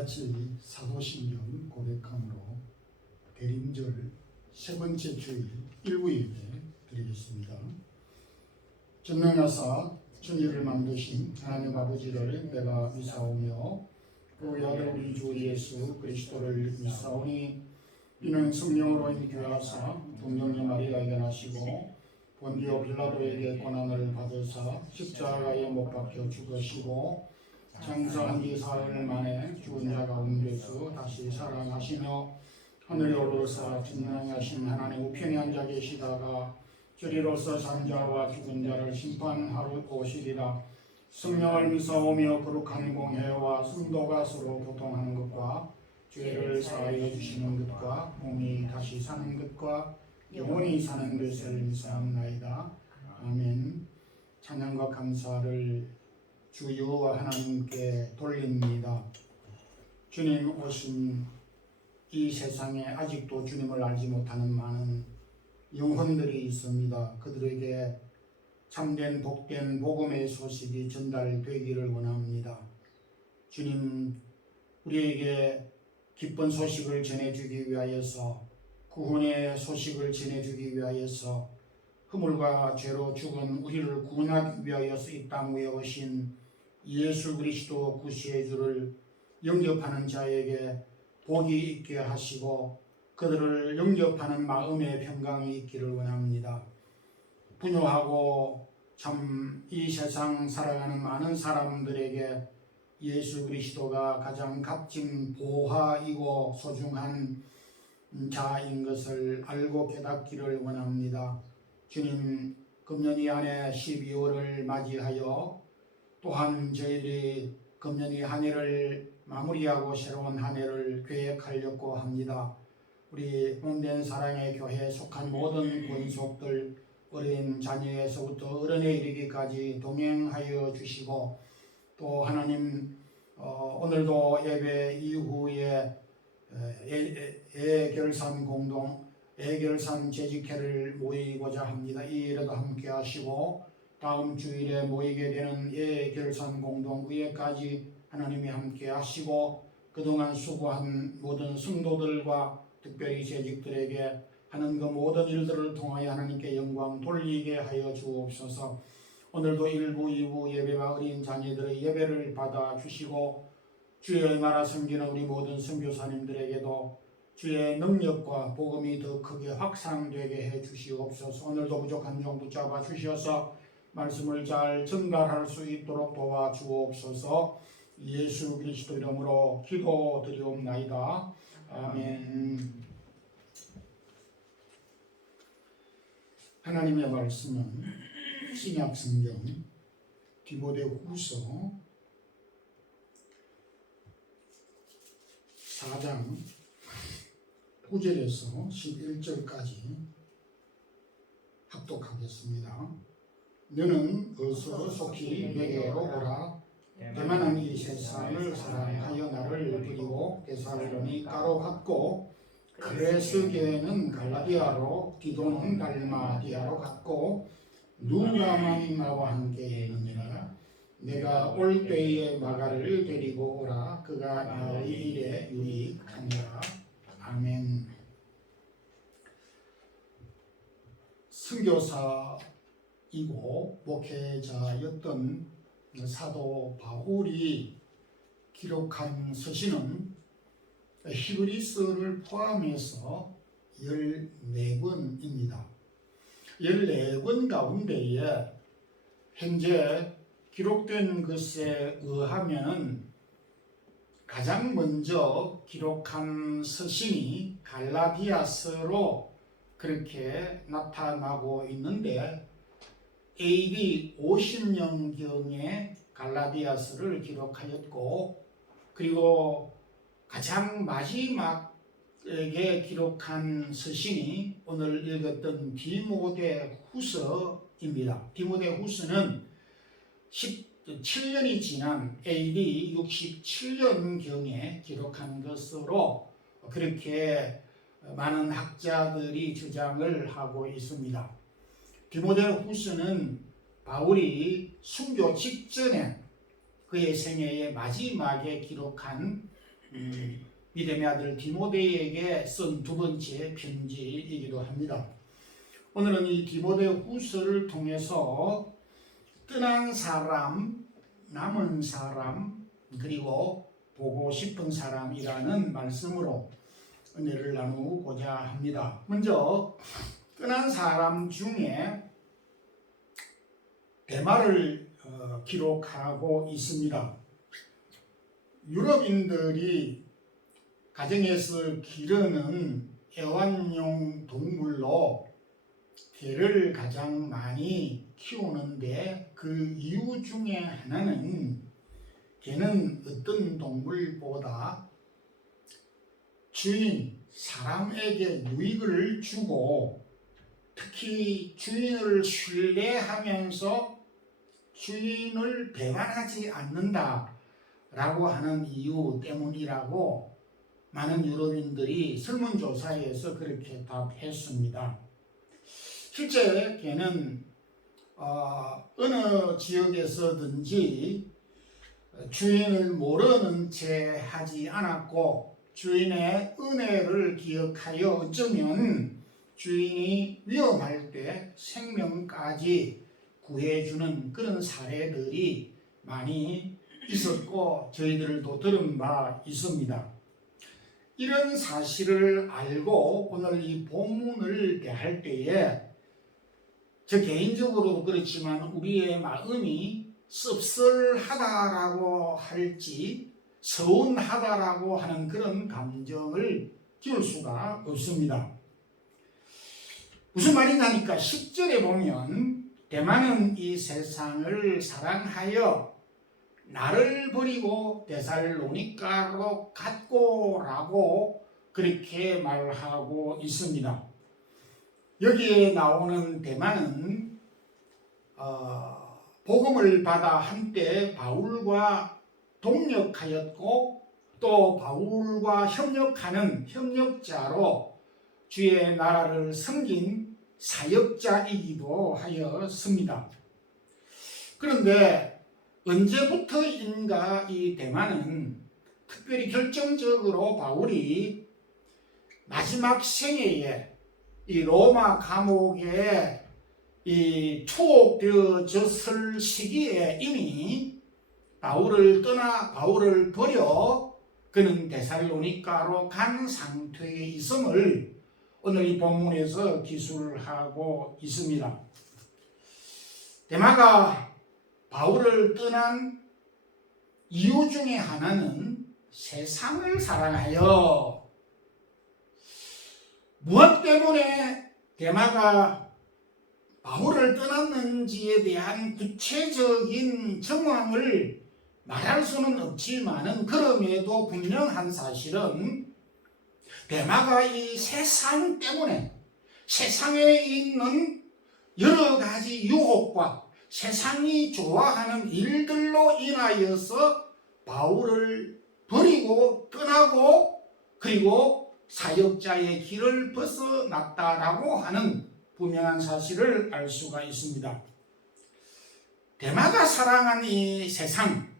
같이 사도신경 고백함으로 대림절 세 번째 주일 일부 예배 드리겠습니다. 전능하사 천지를 만드신 하나님 아버지를 내가 믿사오며 그 아들 우리 주 예수 그리스도를 믿사오니 이는 성령으로 인교하사 동정녀 마리아에게 나시고 본디오 빌라도에게 고난을 받으사 십자가에 못 박혀 죽으시고 장사한 지 사흘 만에 죽은 자 가운데서 다시 살아나시며 하늘에 오르사 전능하신 하나님 우편에 앉아 계시다가 저리로서 산자와 죽은 자를 심판하러 오시리라. 성령을 믿사오며 거룩한 공회와 성도가 서로 교통하는 것과 죄를 사하여 주시는 것과 몸이 다시 사는 것과 영원히 사는 것을 믿사옵나이다. 아멘. 찬양과 감사를 주 여호와 하나님께 돌립니다. 주님 오신 이 세상에 아직도 주님을 알지 못하는 많은 영혼들이 있습니다. 그들에게 참된 복된 복음의 소식이 전달되기를 원합니다. 주님, 우리에게 기쁜 소식을 전해주기 위하여서, 구원의 소식을 전해주기 위하여서, 허물과 죄로 죽은 우리를 구원하기 위하여서 이 땅 위에 오신 예수 그리스도 구세의 주를 영접하는 자에게 복이 있게 하시고 그들을 영접하는 마음의 평강이 있기를 원합니다. 분요하고 참 이 세상 살아가는 많은 사람들에게 예수 그리스도가 가장 값진 보화이고 소중한 자인 것을 알고 깨닫기를 원합니다. 주님, 금년 이 안에 12월을 맞이하여 또한 저희들이 금년 이 한 해를 마무리하고 새로운 한 해를 계획하려고 합니다. 우리 몸된 사랑의 교회에 속한 모든 권속들, 어린 자녀에서부터 어른에 이르기까지 동행하여 주시고, 또 하나님 오늘도 예배 이후에 애결산 공동 애결산 재직회를 모이고자 합니다. 이 일에도 함께 하시고 다음 주일에 모이게 되는 애결산 공동 의회까지 하나님이 함께 하시고 그동안 수고한 모든 성도들과 특별히 재직들에게 하는 그 모든 일들을 통하여 하나님께 영광 돌리게 하여 주옵소서. 오늘도 1부, 2부 예배와 어린 자녀들의 예배를 받아 주시고 주의 나라 섬기는 우리 모든 선교사님들에게도 주의 능력과 복음이 더 크게 확산되게 해 주시옵소서. 오늘도 부족한 종 붙잡아 주셔서 말씀을 잘 전달할 수 있도록 도와주옵소서. 예수 그리스도 이름으로 기도드리옵나이다. 아멘. 하나님의 말씀은 신약 성경 디모데후서 4장 9절에서 11절까지 합독하겠습니다. 너는 어서 속히 내게로 오라. 대만은 이 세상을 사랑하여 나를 버리고 데살로니가로 갔고 그레스게는 갈라디아로 디도는 달마디아로 갔고 누가만 나와 함께 있느니라. 내가 올 때에 마가를 데리고 오라. 그가 나의 일에 유익하니라. 아멘. 선교사이고 목회자였던 사도 바울이 기록한 서신은 히브리서를 포함해서 14권입니다. 14권 가운데에 현재 기록된 것에 의하면 가장 먼저 기록한 서신이 갈라디아서로 그렇게 나타나고 있는데 AD 50년경에 갈라디아서를 기록하였고 그리고 가장 마지막에 기록한 서신이 오늘 읽었던 디모데후서입니다. 디모데후서는 17년이 지난 AD 67년경에 기록한 것으로 그렇게 많은 학자들이 주장을 하고 있습니다. 디모데후서는 바울이 순교 직전에 그의 생애의 마지막에 기록한 믿음의 아들 디모데에게 쓴 두 번째 편지이기도 합니다. 오늘은 이 디모데 후서를 통해서 떠난 사람, 남은 사람, 그리고 보고 싶은 사람이라는 말씀으로 은혜를 나누고자 합니다. 먼저 떠난 사람 중에 대마를 기록하고 있습니다. 유럽인들이 가정에서 기르는 애완용 동물로 개를 가장 많이 키우는데 그 이유 중에 하나는 개는 어떤 동물보다 주인, 사람에게 유익을 주고 특히 주인을 신뢰하면서 주인을 배반하지 않는다라고 하는 이유 때문이라고 많은 유럽인들이 설문조사에서 그렇게 답했습니다. 실제 개는 어느 지역에서든지 주인을 모르는 채 하지 않았고 주인의 은혜를 기억하여 어쩌면 주인이 위험할 때 생명까지 구해주는 그런 사례들이 많이 있었고 저희들도 들은 바 있습니다. 이런 사실을 알고 오늘 이 본문을 대할 때에 저 개인적으로도 그렇지만 우리의 마음이 씁쓸하다라고 할지 서운하다라고 하는 그런 감정을 키울 수가 없습니다. 무슨 말이냐니까 10절에 보면 대마는 이 세상을 사랑하여 나를 버리고 데살로니가로 갔고라고 그렇게 말하고 있습니다. 여기에 나오는 대마는 복음을 받아 한때 바울과 동역하였고 또 바울과 협력하는 협력자로 주의 나라를 섬긴 사역자이기도 하였습니다. 그런데 언제부터인가 이 대마는 특별히 결정적으로 바울이 마지막 생애에 이 로마 감옥에 이 투옥되어졌을 시기에 이미 바울을 버려 그는 데살로니가로 간 상태에 있음을 오늘 이 본문에서 기술하고 있습니다. 대마가 바울을 떠난 이유 중에 하나는 세상을 사랑하여 무엇 때문에 대마가 바울을 떠났는지에 대한 구체적인 정황을 말할 수는 없지만은 그럼에도 분명한 사실은 대마가 이 세상 때문에 세상에 있는 여러 가지 유혹과 세상이 좋아하는 일들로 인하여서 바울을 버리고 떠나고 그리고 사역자의 길을 벗어났다라고 하는 분명한 사실을 알 수가 있습니다. 대마가 사랑한 이 세상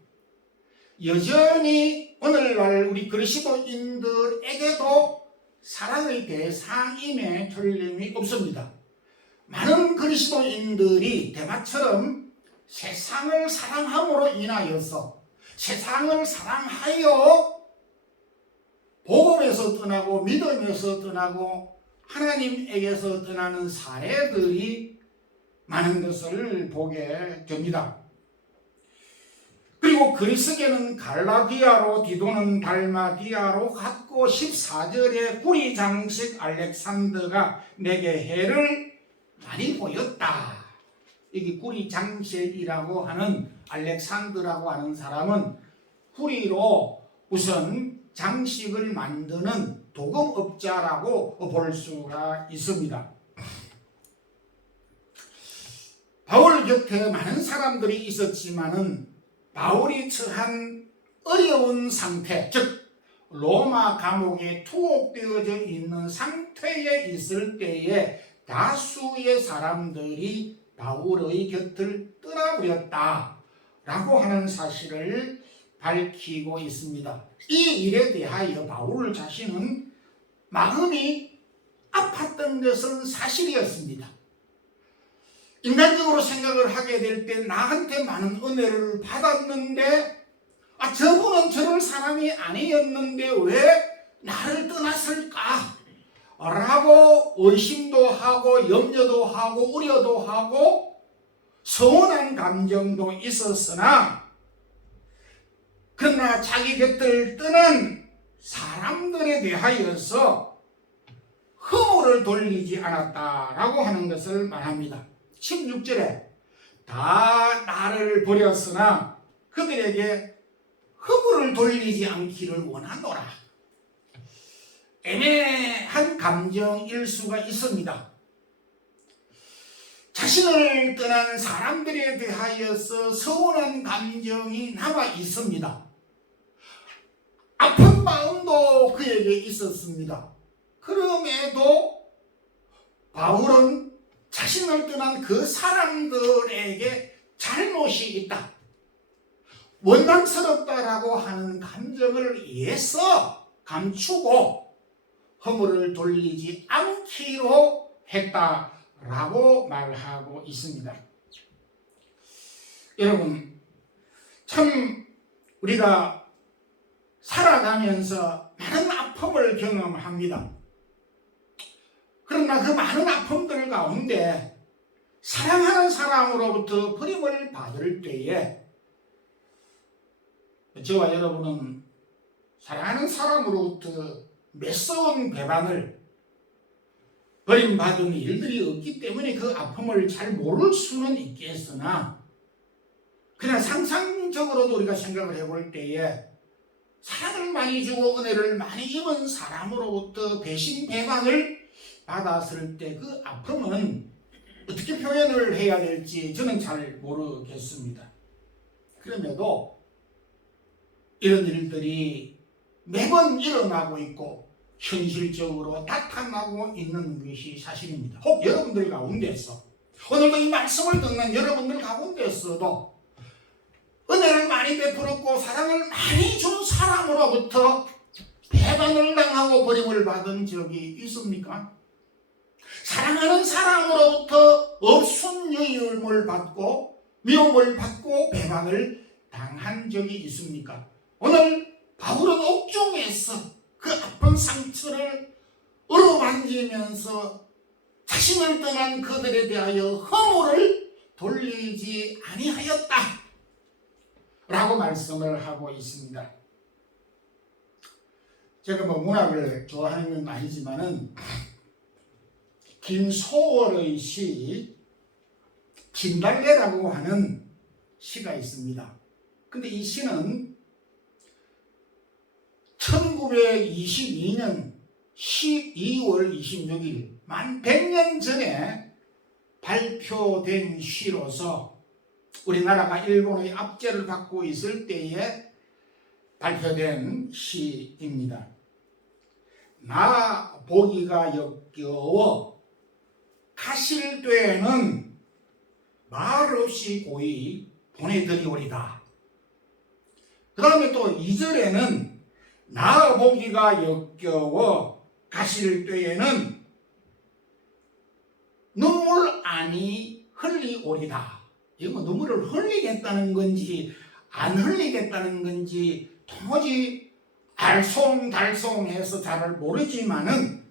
여전히 오늘날 우리 그리스도인들에게도 사랑의 대상임에 틀림이 없습니다. 많은 그리스도인들이 대마처럼 세상을 사랑함으로 인하여서 세상을 사랑하여 복음에서 떠나고 믿음에서 떠나고 하나님에게서 떠나는 사례들이 많은 것을 보게 됩니다. 그리고 그리스계는 갈라디아로 디도는 달마디아로 갔고 14절에 구리 장식 알렉산더가 내게 해를 많이 보였다. 이게 구리 장식이라고 하는 알렉산더라고 하는 사람은 구리로 우선 장식을 만드는 도금업자라고 볼 수가 있습니다. 바울 곁에 많은 사람들이 있었지만은 바울이 처한 어려운 상태, 즉 로마 감옥에 투옥되어져 있는 상태에 있을 때에 다수의 사람들이 바울의 곁을 떠나버렸다라고 하는 사실을 밝히고 있습니다. 이 일에 대하여 바울 자신은 마음이 아팠던 것은 사실이었습니다. 인간적으로 생각을 하게 될 때 나한테 많은 은혜를 받았는데 저분은 저럴 사람이 아니었는데 왜 나를 떠났을까? 라고 의심도 하고 염려도 하고 우려도 하고 서운한 감정도 있었으나 그러나 자기 곁을 떠난 사람들에 대하여서 허물을 돌리지 않았다라고 하는 것을 말합니다. 16절에 다 나를 버렸으나 그들에게 허물을 돌리지 않기를 원하노라. 애매한 감정일 수가 있습니다. 자신을 떠난 사람들에 대하여서 서운한 감정이 남아 있습니다. 아픈 마음도 그에게 있었습니다. 그럼에도 바울은 자신을 떠난 그 사람들에게 잘못이 있다, 원망스럽다라고 하는 감정을 애써 감추고 허물을 돌리지 않기로 했다라고 말하고 있습니다. 여러분, 참 우리가 살아가면서 많은 아픔을 경험합니다. 그러나 그 많은 아픔들 가운데 사랑하는 사람으로부터 버림을 받을 때에 저와 여러분은 사랑하는 사람으로부터 매서운 배반을 버림받은 일들이 없기 때문에 그 아픔을 잘 모를 수는 있겠으나 그냥 상상적으로도 우리가 생각을 해볼 때에 사랑을 많이 주고 은혜를 많이 입은 사람으로부터 배신 배반을 받았을 때 그 아픔은 어떻게 표현을 해야 될지 저는 잘 모르겠습니다. 그럼에도 이런 일들이 매번 일어나고 있고 현실적으로 나타나고 있는 것이 사실입니다. 혹 여러분들 가운데서 오늘도 이 말씀을 듣는 여러분들 가운데서도 은혜를 많이 베풀었고 사랑을 많이 준 사람으로부터 배반을 당하고 버림을 받은 적이 있습니까? 사랑하는 사람으로부터 없은 유임을 받고 미움을 받고 배반을 당한 적이 있습니까? 오늘 바울은 옥중에서 그 아픈 상처를 어루만지면서 자신을 떠난 그들에 대하여 허물을 돌리지 아니하였다 라고 말씀을 하고 있습니다. 제가 문학을 좋아하는 건 아니지만은 김소월의 시 진달래라고 하는 시가 있습니다. 근데 이 시는 1922년 12월 26일 만 100년 전에 발표된 시로서 우리나라가 일본의 압제를 받고 있을 때에 발표된 시입니다. 나 보기가 역겨워 가실되는 말없이 고이 보내드리오리다. 그 다음에 또 2절에는 나 보기가 역겨워 가실 때에는 눈물 아니 흘리오리다. 이거 뭐 눈물을 흘리겠다는 건지 안 흘리겠다는 건지 도무지 알쏭달쏭해서 잘 모르지만은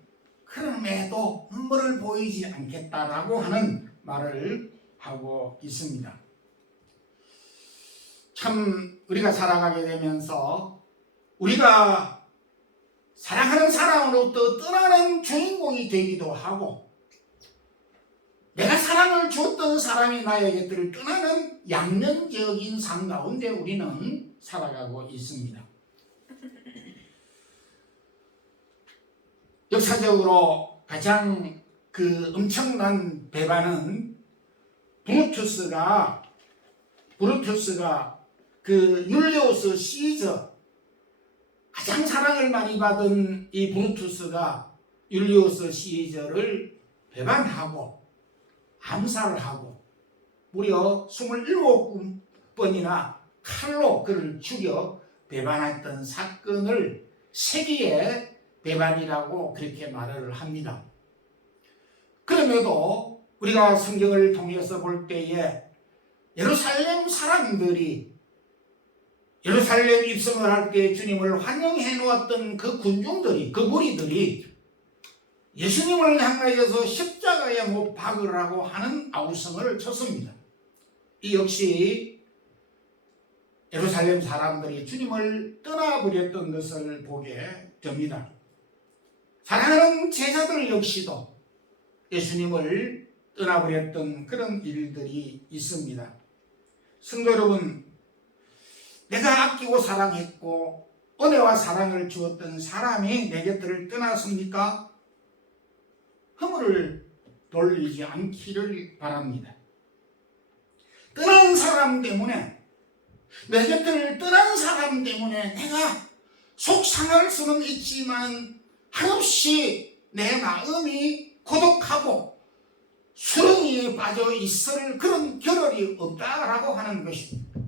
그럼에도 눈물을 보이지 않겠다라고 하는 말을 하고 있습니다. 참 우리가 살아가게 되면서 우리가 사랑하는 사람으로부터 떠나는 주인공이 되기도 하고 내가 사랑을 줬던 사람이 나의 곁을 떠나는 양면적인 삶 가운데 우리는 살아가고 있습니다. 역사적으로 가장 그 엄청난 배반은 브루투스가 그 율리우스 시저, 가장 사랑을 많이 받은 이 브루투스가 율리우스 시저를 배반하고 암살을 하고 무려 27번이나 칼로 그를 죽여 배반했던 사건을 세기의 배반이라고 그렇게 말을 합니다. 그럼에도 우리가 성경을 통해서 볼 때에 예루살렘 사람들이 예루살렘 입성을 할 때 주님을 환영해 놓았던 그 군중들이, 그 무리들이 예수님을 향하여서 십자가에 못 박으라고 하는 아우성을 쳤습니다. 이 역시 예루살렘 사람들이 주님을 떠나버렸던 것을 보게 됩니다. 사랑하는 제자들 역시도 예수님을 떠나버렸던 그런 일들이 있습니다. 성도 여러분, 내가 아끼고 사랑했고 은혜와 사랑을 주었던 사람이 내 곁을 떠났습니까? 허물을 돌리지 않기를 바랍니다. 떠난 사람 때문에, 내 곁을 떠난 사람 때문에 내가 속상할 수는 있지만 한없이 내 마음이 고독하고 수렁이에 빠져 있을 그런 겨를이 없다라고 하는 것입니다.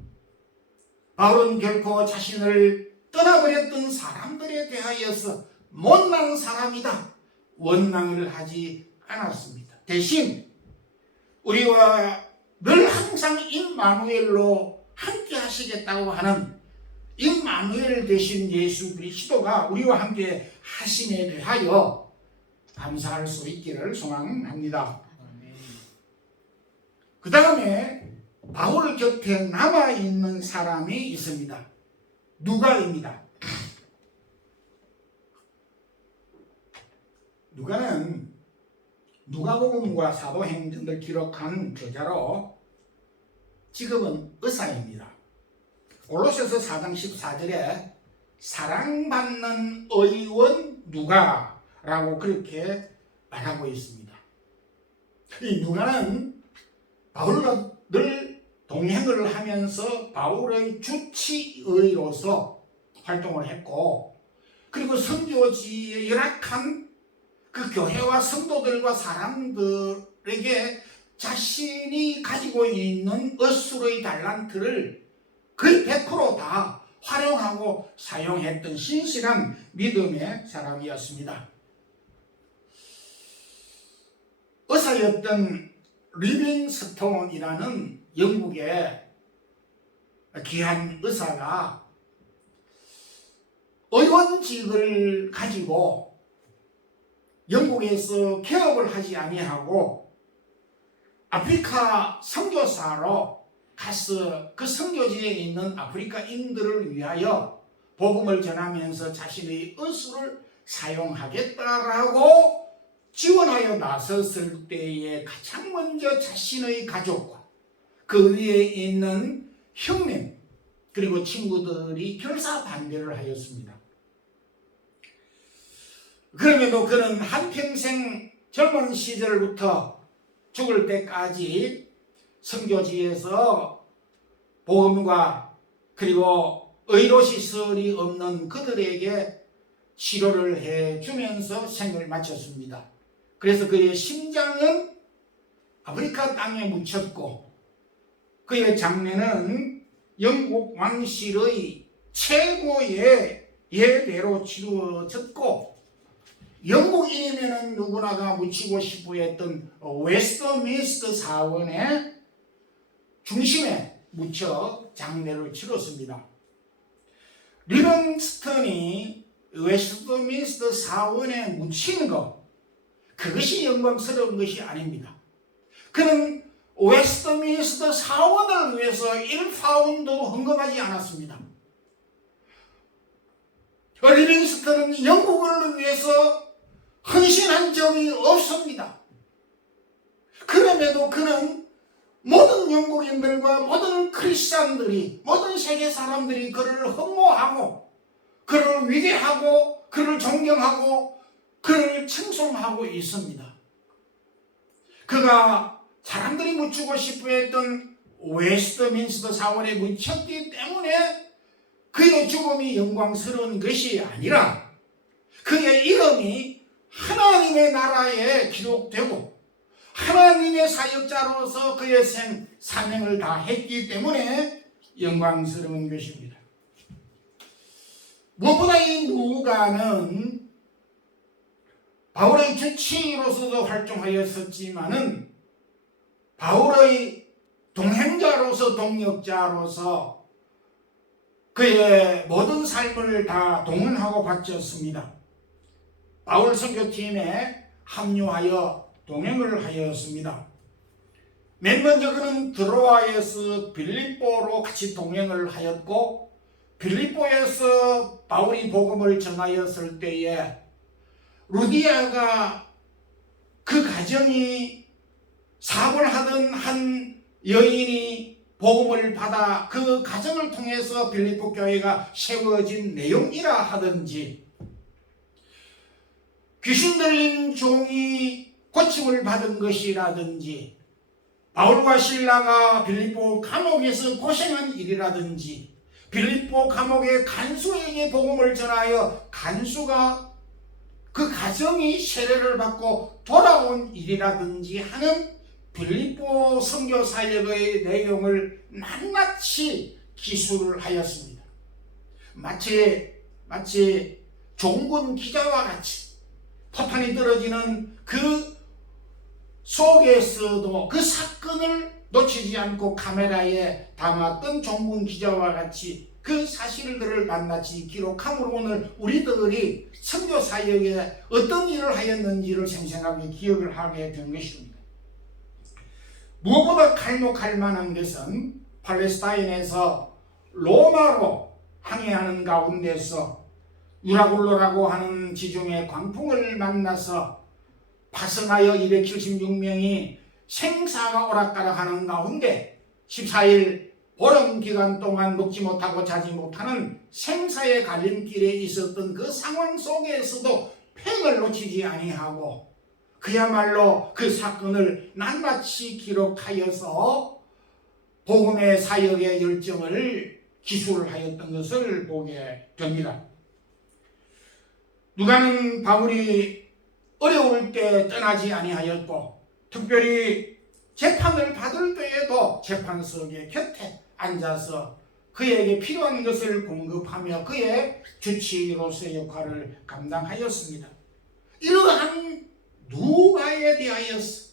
바울은 결코 자신을 떠나버렸던 사람들에 대하여서 못난 사람이다, 원망을 하지 않았습니다. 대신 우리와 늘 항상 임마누엘로 함께 하시겠다고 하는 임마누엘 되신 예수 그리스도가 우리와 함께 하심에 대하여 감사할 수 있기를 소망합니다. 그 다음에 바울 곁에 남아있는 사람이 있습니다. 누가입니다. 누가는 누가복음과 사도행전을 기록한 저자로 직업은 의사입니다. 골로새서 4장 14절에 사랑받는 의원 누가라고 그렇게 말하고 있습니다. 이 누가는 바울과 늘 동행을 하면서 바울의 주치의로서 활동을 했고, 그리고 선교지에 열악한 그 교회와 성도들과 사람들에게 자신이 가지고 있는 어술의 달란트를 거의 100% 다 활용하고 사용했던 신실한 믿음의 사람이었습니다. 의사였던 리빙스톤이라는 영국의 귀한 의사가 의원직을 가지고 영국에서 개업을 하지 아니하고 아프리카 선교사로 가서 그 선교지에 있는 아프리카인들을 위하여 복음을 전하면서 자신의 의술을 사용하겠다라고 지원하여 나섰을 때에 가장 먼저 자신의 가족과 그 위에 있는 형님 그리고 친구들이 결사 반대를 하였습니다. 그럼에도 그는 한평생 젊은 시절부터 죽을 때까지 선교지에서 복음과 그리고 의료시설이 없는 그들에게 치료를 해주면서 생을 마쳤습니다. 그래서 그의 심장은 아프리카 땅에 묻혔고 그의 장례는 영국 왕실의 최고의 예배로 치루어졌고, 영국인이면 누구나가 묻히고 싶어 했던 웨스트민스터 사원의 중심에 묻혀 장례를 치렀습니다. 리빙스턴이 웨스트민스터 사원에 묻힌 것, 그것이 영광스러운 것이 아닙니다. 그는 웨스트민스터 사원을 위해서 1파운드도 헌금하지 않았습니다. 리빙스턴은 영국을 위해서 헌신한 적이 없습니다. 그럼에도 그는 모든 영국인들과 모든 크리스찬들이, 모든 세계 사람들이 그를 흠모하고 그를 위대하고 그를 존경하고 그를 칭송하고 있습니다. 그가 사람들이 묻히고 싶어 했던 웨스트민스터 사원에 묻혔기 때문에 그의 죽음이 영광스러운 것이 아니라 그의 이름이 하나님의 나라에 기록되고 하나님의 사역자로서 그의 사명을 다했기 때문에 영광스러운 것입니다. 무엇보다 이 누가는 바울의 주치의로서도 활동하였었지만은 바울의 동행자로서 동역자로서 그의 모든 삶을 다 동원하고 바쳤습니다. 바울 선교팀에 합류하여 동행을 하였습니다. 맨 먼저 그는 드로아에서 빌립보로 같이 동행을 하였고, 빌립보에서 바울이 복음을 전하였을 때에 루디아가 그 가정이 사업을 하던 한 여인이 복음을 받아 그 가정을 통해서 빌립보 교회가 세워진 내용이라 하든지, 귀신 들린 종이 고침을 받은 것이라든지, 바울과 실라가 빌립보 감옥에서 고생한 일이라든지, 빌립보 감옥의 간수에게 복음을 전하여 간수가 그 가정이 세례를 받고 돌아온 일이라든지 하는 빌립보 선교 사역의 내용을 낱낱이 기술을 하였습니다. 마치 종군 기자와 같이 포탄이 떨어지는 그 속에서도 그 사건을 놓치지 않고 카메라에 담았던 종군 기자와 같이 그 사실들을 낱낱이 기록함으로 오늘 우리들이 선교 사역에 어떤 일을 하였는지를 생생하게 기억을 하게 된 것입니다. 무엇보다 칼목할 만한 것은 팔레스타인에서 로마로 항해하는 가운데서 유라굴로라고 하는 지중해 광풍을 만나서 파선하여 276명이 생사가 오락가락하는 가운데 14일 보름 기간 동안 먹지 못하고 자지 못하는 생사의 갈림길에 있었던 그 상황 속에서도 팽을 놓치지 아니하고 그야말로 그 사건을 낱낱이 기록하여서 복음의 사역의 열정을 기술하였던 것을 보게 됩니다. 누가는 바울이 어려울 때 떠나지 아니하였고, 특별히 재판을 받을 때에도 재판석의 곁에 앉아서 그에게 필요한 것을 공급하며 그의 주치의로서의 역할을 감당하였습니다. 이러한 누가에 대하여서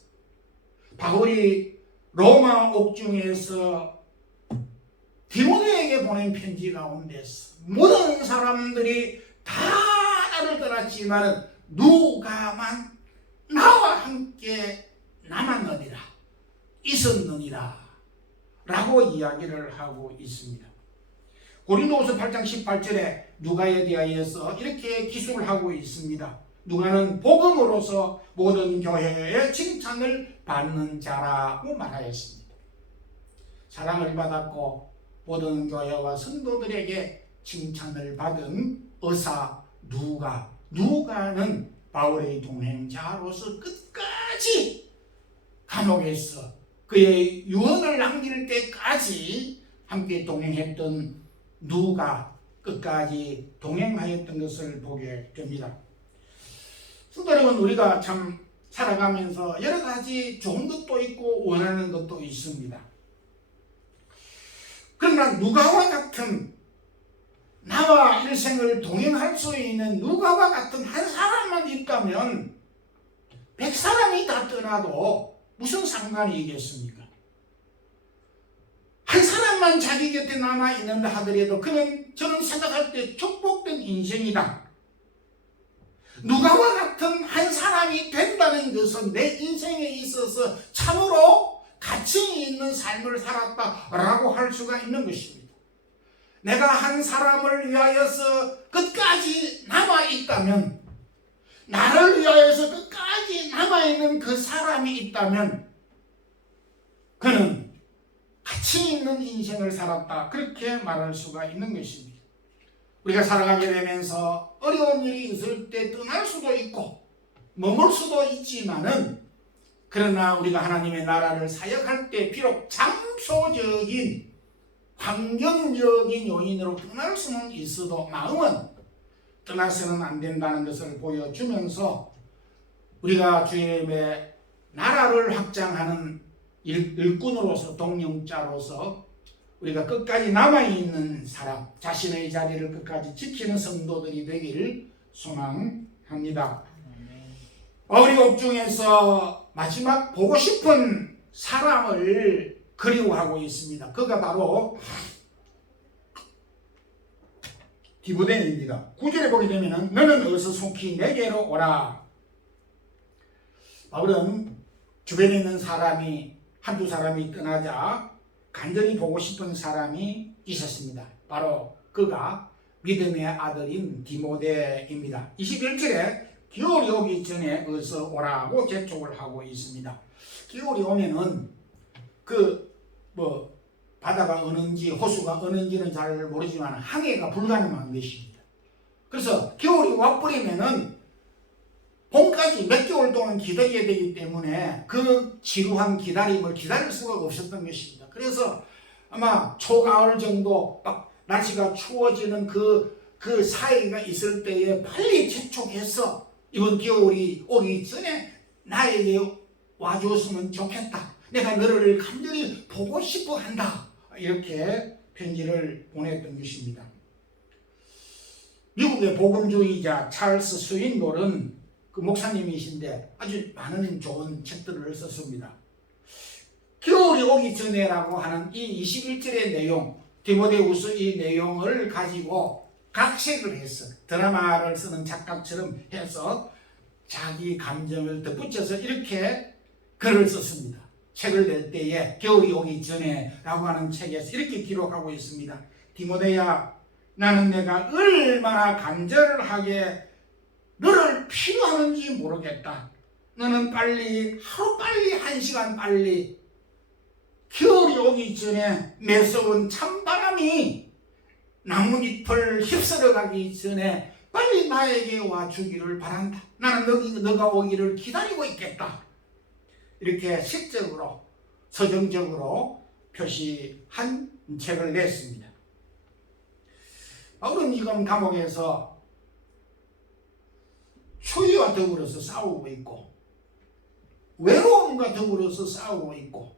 바울이 로마 옥중에서 디모데에게 보낸 편지 가운데서 모든 사람들이 다 나를 떠났지만 누가만 나와 함께 남았느니라, 있었느니라 라고 이야기를 하고 있습니다. 고린도후서 8장 18절에 누가에 대하여서 이렇게 기술을 하고 있습니다. 누가는 복음으로서 모든 교회의 칭찬을 받는 자라고 말하였습니다. 사랑을 받았고 모든 교회와 성도들에게 칭찬을 받은 의사 누가는 바울의 동행자로서 끝까지 감옥에서 그의 유언을 남길 때까지 함께 동행했던 누가 끝까지 동행하였던 것을 보게 됩니다. 성도 여러분, 우리가 참 살아가면서 여러 가지 좋은 것도 있고 원하는 것도 있습니다. 그러나 누가와 같은, 나와 일생을 동행할 수 있는 누가와 같은 한 사람만 있다면 100사람이 다 떠나도 무슨 상관이 있겠습니까? 한 사람만 자기 곁에 남아있는다 하더라도 저는 생각할 때 축복된 인생이다. 누가와 같은 한 사람이 된다는 것은 내 인생에 있어서 참으로 가치 있는 삶을 살았다라고 할 수가 있는 것입니다. 내가 한 사람을 위하여서 끝까지 남아있다면, 나를 위하여서 끝까지 남아있는 그 사람이 있다면 그는 가치 있는 인생을 살았다, 그렇게 말할 수가 있는 것입니다. 우리가 살아가게 되면서 어려운 일이 있을 때 떠날 수도 있고 머물 수도 있지만은, 그러나 우리가 하나님의 나라를 사역할 때 비록 장소적인 환경적인 요인으로 떠날 수는 있어도 마음은 떠나서는 안 된다는 것을 보여주면서 우리가 주님의 나라를 확장하는 일꾼으로서, 동역자로서 우리가 끝까지 남아있는 사람, 자신의 자리를 끝까지 지키는 성도들이 되기를 소망합니다. 바울이 옥중에서 마지막 보고 싶은 사람을 그리워하고 있습니다. 그가 바로 디모데입니다. 9절에 보게 되면 너는 어서 속히 내게로 오라. 바울은 주변에 있는 사람이 한두 사람이 떠나자 간절히 보고 싶은 사람이 있었습니다. 바로 그가 믿음의 아들인 디모데입니다. 21절에 겨울이 오기 전에 어서 오라고 재촉을 하고 있습니다. 겨울이 오면은 바다가 어는지 호수가 어는지는 잘 모르지만 항해가 불가능한 것입니다. 그래서 겨울이 와버리면은 봄까지 몇 개월 동안 기다려야 되기 때문에 그 지루한 기다림을 기다릴 수가 없었던 것입니다. 그래서 아마 초가을 정도 막 날씨가 추워지는 그 사이가 있을 때에 빨리 재촉해서 이번 겨울이 오기 전에 나에게 와줬으면 좋겠다. 내가 너를 간절히 보고 싶어 한다. 이렇게 편지를 보냈던 것입니다. 미국의 복음주의자 찰스 스윈돌은 그 목사님이신데 아주 많은 좋은 책들을 썼습니다. 겨울이 오기 전에라고 하는 이 21절의 내용, 디모데후서 이 내용을 가지고 각색을 해서 드라마를 쓰는 작가처럼 해서 자기 감정을 덧붙여서 이렇게 글을 썼습니다. 책을 낼 때에 겨울이 오기 전에 라고 하는 책에서 이렇게 기록하고 있습니다. 디모데야, 나는 내가 얼마나 간절하게 너를 필요하는지 모르겠다. 너는 빨리 하루빨리 1시간 빨리 겨울이 오기 전에 매서운 찬바람이 나뭇잎을 휩쓸어가기 전에 빨리 나에게 와주기를 바란다. 나는 너가 오기를 기다리고 있겠다. 이렇게 시적으로 서정적으로 표시한 책을 냈습니다. 바울은 지금 감옥에서 추위와 더불어서 싸우고 있고 외로움과 더불어서 싸우고 있고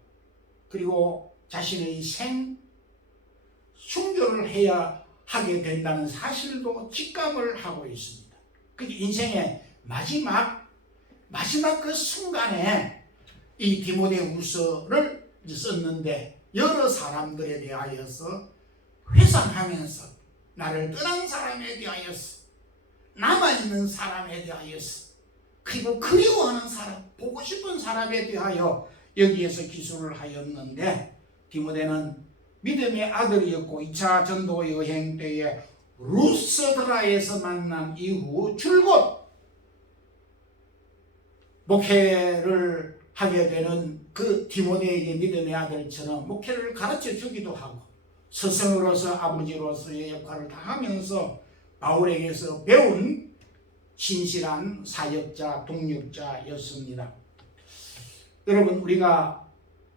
그리고 자신의 순교를 해야 하게 된다는 사실도 직감을 하고 있습니다. 그게 인생의 마지막 그 순간에 이 디모데후서를 썼는데 여러 사람들에 대하여서 회상하면서 나를 떠난 사람에 대하여서 남아있는 사람에 대하여서 그리고 그리워하는 사람, 보고 싶은 사람에 대하여 여기에서 기술을 하였는데 디모데는 믿음의 아들이었고 2차 전도 여행 때에 루스드라에서 만난 이후 줄곧 목회를 하게 되는 그 디모데에게 믿음의 아들처럼 목회를 가르쳐 주기도 하고 스승으로서 아버지로서의 역할을 다하면서 바울에게서 배운 신실한 사역자, 동력자였습니다. 여러분, 우리가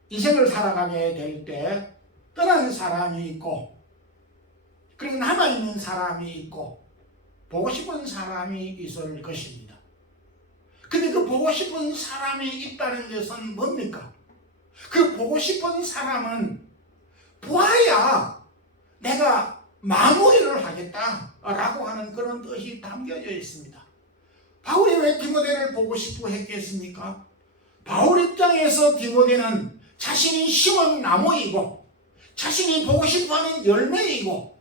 인생을 살아가게 될 때 떠난 사람이 있고 그리고 남아있는 사람이 있고 보고 싶은 사람이 있을 것입니다. 근데 그 보고 싶은 사람이 있다는 것은 뭡니까? 그 보고 싶은 사람은 보아야 내가 마무리를 하겠다라고 하는 그런 뜻이 담겨져 있습니다. 바울이 왜 디모데를 보고 싶어 했겠습니까? 바울 입장에서 디모데는 자신이 심은 나무이고 자신이 보고 싶어하는 열매이고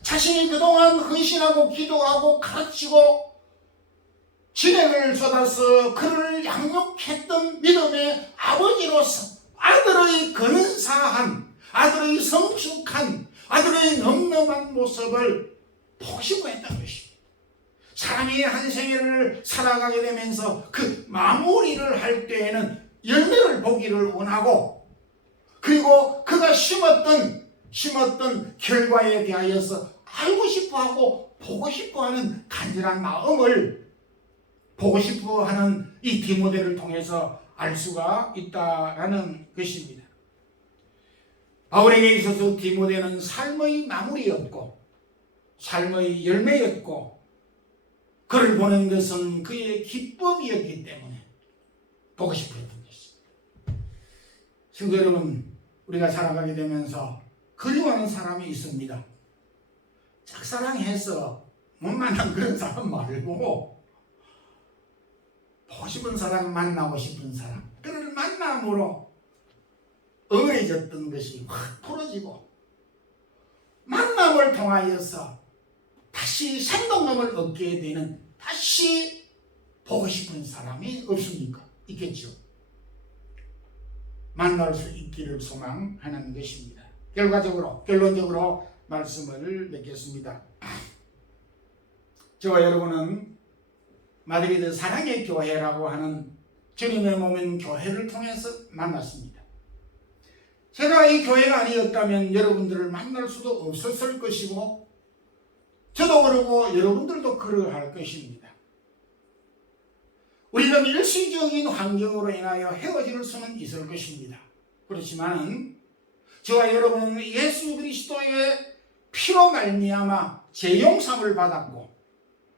자신이 그동안 헌신하고 기도하고 가르치고 진액을 쏟아서 그를 양육했던 믿음의 아버지로서 아들의 근사한, 아들의 성숙한, 아들의 늠름한 모습을 보고 싶어 했던 것입니다. 사람이 한 생애를 살아가게 되면서 그 마무리를 할 때에는 열매를 보기를 원하고 그리고 그가 심었던 결과에 대하여서 알고 싶어하고 보고 싶어하는 간절한 마음을 보고 싶어하는 이 디모데를 통해서 알 수가 있다라는 것입니다. 바울에게 있어서 디모데는 삶의 마무리였고 삶의 열매였고 그를 보는 것은 그의 기쁨이었기 때문에 보고 싶어 했던 것입니다. 친구 여러분, 우리가 살아가게 되면서 그리워하는 사람이 있습니다. 짝사랑해서 못 만난 그런 사람 말고 보고 싶은 사람, 만나고 싶은 사람, 그를 만남으로 어려졌던 것이 확 풀어지고 만남을 통하여서 다시 생동감을 얻게 되는, 다시 보고 싶은 사람이 없습니까? 있겠죠. 만날 수 있기를 소망하는 것입니다. 결론적으로 말씀을 맺겠습니다. 저와 여러분은 마드리드 사랑의 교회라고 하는 주님의 몸인 교회를 통해서 만났습니다. 제가 이 교회가 아니었다면 여러분들을 만날 수도 없었을 것이고, 저도 그러고 여러분들도 그러할 것입니다. 우리는 일시적인 환경으로 인하여 헤어질 수는 있을 것입니다. 그렇지만 저와 여러분은 예수 그리스도의 피로 말미암아 재용상을 받았고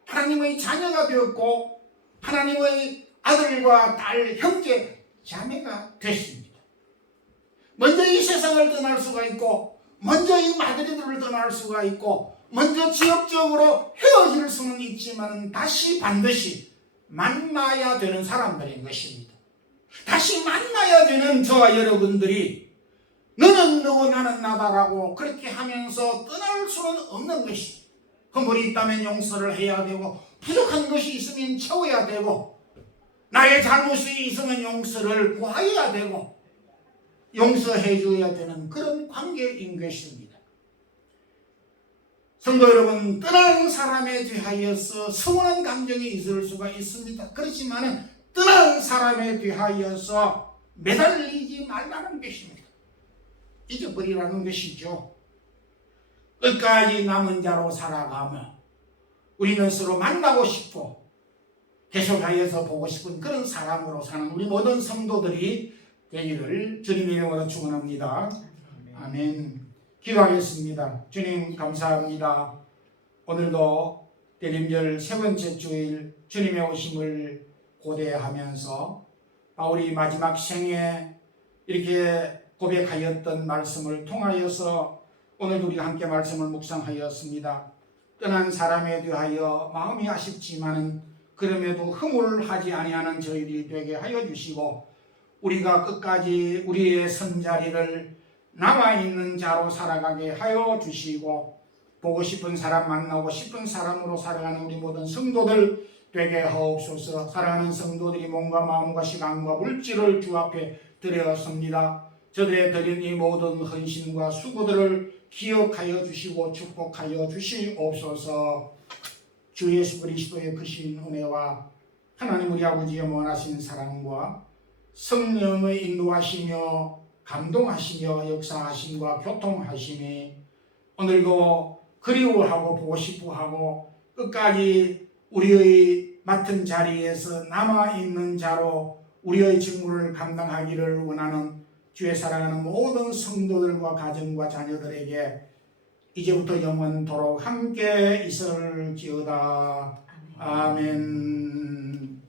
하나님의 자녀가 되었고 하나님의 아들과 딸, 형제, 자매가 됐습니다. 먼저 이 세상을 떠날 수가 있고, 먼저 이 마드리드를 떠날 수가 있고, 먼저 지역적으로 헤어질 수는 있지만 다시 반드시 만나야 되는 사람들인 것입니다. 다시 만나야 되는 저와 여러분들이 너는 누구 나는 나다라고 그렇게 하면서 떠날 수는 없는 것입니다. 허물이 있다면 용서를 해야 되고, 부족한 것이 있으면 채워야 되고, 나의 잘못이 있으면 용서를 구해야 되고, 용서해 줘야 되는 그런 관계인 것입니다. 성도 여러분, 떠난 사람에 대하여서 서운한 감정이 있을 수가 있습니다. 그렇지만 떠난 사람에 대하여서 매달리지 말라는 것입니다. 잊어버리라는 것이죠. 끝까지 남은 자로 살아가며 우리는 서로 만나고 싶고 계속하여서 보고 싶은 그런 사람으로 사는 우리 모든 성도들이 되기를 주님의 이름으로 축원합니다. 아멘. 기도하겠습니다. 주님 감사합니다. 오늘도 대림절 세 번째 주일 주님의 오심을 고대하면서 바울이 마지막 생에 이렇게 고백하였던 말씀을 통하여서 오늘도 우리가 함께 말씀을 묵상하였습니다. 떠난 사람에 대하여 마음이 아쉽지만 그럼에도 허물하지 아니하는 저희들이 되게 하여 주시고, 우리가 끝까지 우리의 선자리를 남아있는 자로 살아가게 하여 주시고, 보고 싶은 사람, 만나고 싶은 사람으로 살아가는 우리 모든 성도들 되게 하옵소서. 사랑하는 성도들이 몸과 마음과 시간과 물질을 주 앞에 드렸습니다. 저들의 드린 이 모든 헌신과 수고들을 기억하여 주시고 축복하여 주시옵소서. 주 예수 그리스도의 크신 은혜와 하나님 우리 아버지의 원하신 사랑과 성령의 인도하시며 감동하시며 역사하심과 교통하심이 오늘도 그리워하고 보고 싶어하고 끝까지 우리의 맡은 자리에서 남아있는 자로 우리의 직무를 감당하기를 원하는 주의 사랑하는 모든 성도들과 가정과 자녀들에게 이제부터 영원토록 함께 있을지어다. 아멘.